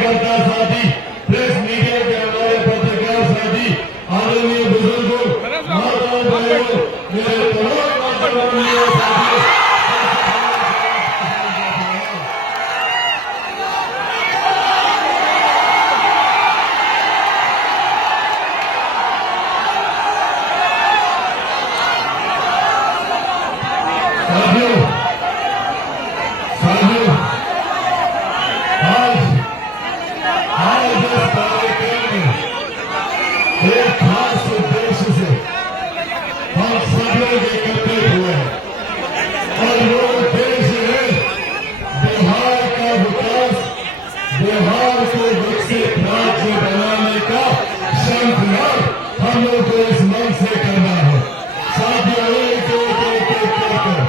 कार्यकर्ता साथी, press media के हमारे पत्रकार साथी, आदरणीय बुजुर्गों, माताओं बहनों, मेरे तमाम माताओं साथियों, एक खास उद्देश्य से हम सब लोग एकत्रित हुए हैं और वो उद्देश्य है बिहार का विकास, बिहार को विकसित राज्य बनाने का शंखनाद हम लोग को इस मंच से करना है। साथियों, एक कर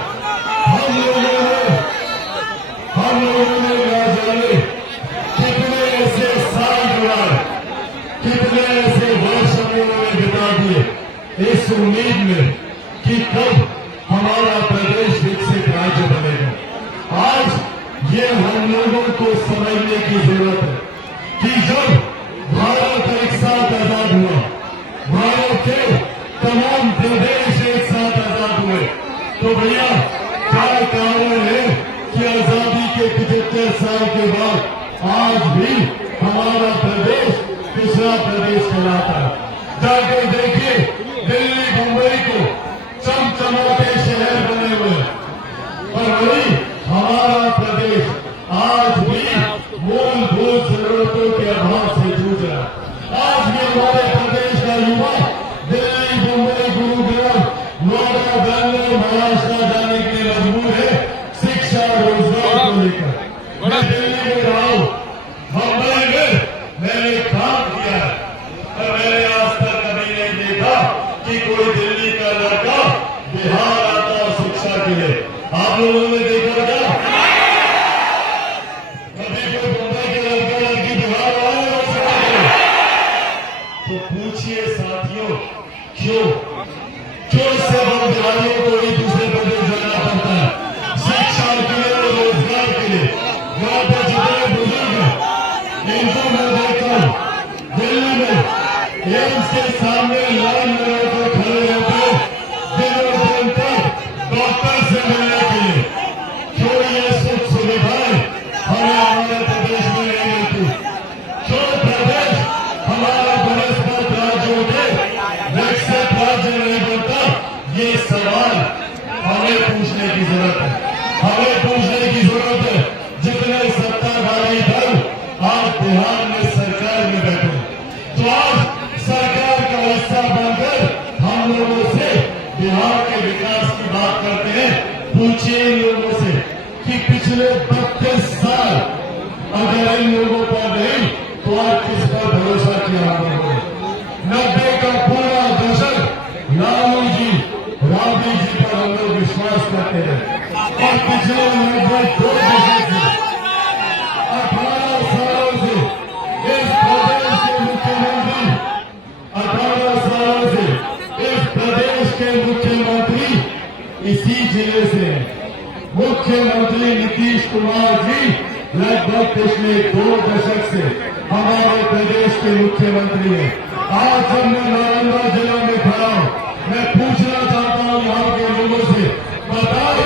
हम लोगों ने ना जाने कितने ऐसे साल जुड़ाए, कितने ऐसे वर्ष हम लोगों ने बिता दिए इस उम्मीद में कि कब हमारा प्रदेश विकसित राज्य बनेगा। आज ये हम लोगों को समझने की जरूरत है कि जब भारत एक साथ आजाद हुआ, भारत के तमाम प्रदेश एक साथ आजाद हुए, तो भैया क्या कारण है कि आजादी के 75 साल के बाद आज भी हमारा प्रदेश दूसरा प्रदेश कहलाता है। जाकर देखिए, दिल्ली मुंबई को चमचमाते शहर बने हुए, और वही हमारा प्रदेश आज भी मूलभूत जरूरतों के अभाव से जूझ रहा है। आज भी हमारे प्रदेश का युवा दिल्ली, मुंबई, गुरुग्राम, नोएडा, बेंगलोर, महाराष्ट्र जाने के लिए मजबूर है शिक्षा, रोजगार को लेकर। मैं दिल्ली में रहा हूं, मुंबई में मैंने काम किया है और मैंने आज तक कभी नहीं देखा कि कोई दिल्ली का लड़का बिहार आता शिक्षा के लिए। आप लोगों ने देखा क्या? कभी कोई मुंबई के लड़का लड़की बिहार आए? तो पूछिए साथियों, क्यों इससे हम बिहारियों को ही दूसरे प्रदेश जाना पड़ता है शिक्षा के लिए और रोजगार के लिए? यहाँ पर जितने बुजुर्ग हैं इनको मैं देखता हूँ दिल्ली में एम्स के सामने लाइन लगाकर खड़े रहते दिनों दिन तक डॉक्टर से मिलने के लिए। क्यों ये सुख सुविधाएं हमें हमारे प्रदेश में नहीं मिलती? क्यों प्रदेश हमारा बनस्पत राज्यों के विकसित राज्य नहीं बनता? ये सवाल हमें पूछने की जरूरत है, हमें पूछने की जरूरत है। जितने सत्ताधारी दल आज बिहार में सरकार में बैठे, तो आज सरकार का हिस्सा बनकर हम लोगों से बिहार के विकास की बात करते हैं। पूछिए इन लोगों से कि पिछले 32 साल अगर इन लोगों पर नहीं तो आज किस पर भरोसा किया हम लोगों ने? 90 का पूरा दशक लालू जी, राबड़ी जी पर हम लोग विश्वास करते हैं और पिछले लगभग 2 दशक से 18 सालों से इस प्रदेश के मुख्यमंत्री 18 सालों से इस प्रदेश के मुख्यमंत्री इसी जिले से मुख्यमंत्री नीतीश कुमार जी लगभग पिछले 2 दशक से हमारे प्रदेश के मुख्यमंत्री हैं। आज जब मैं नालंदा जिला में खड़ा हूं, मैं पूछना चाहता हूं यहाँ के लोगों से, बताओ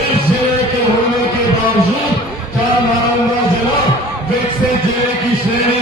इस जिले के होने के बावजूद क्या नालंदा जिला विकसित जिले की श्रेणी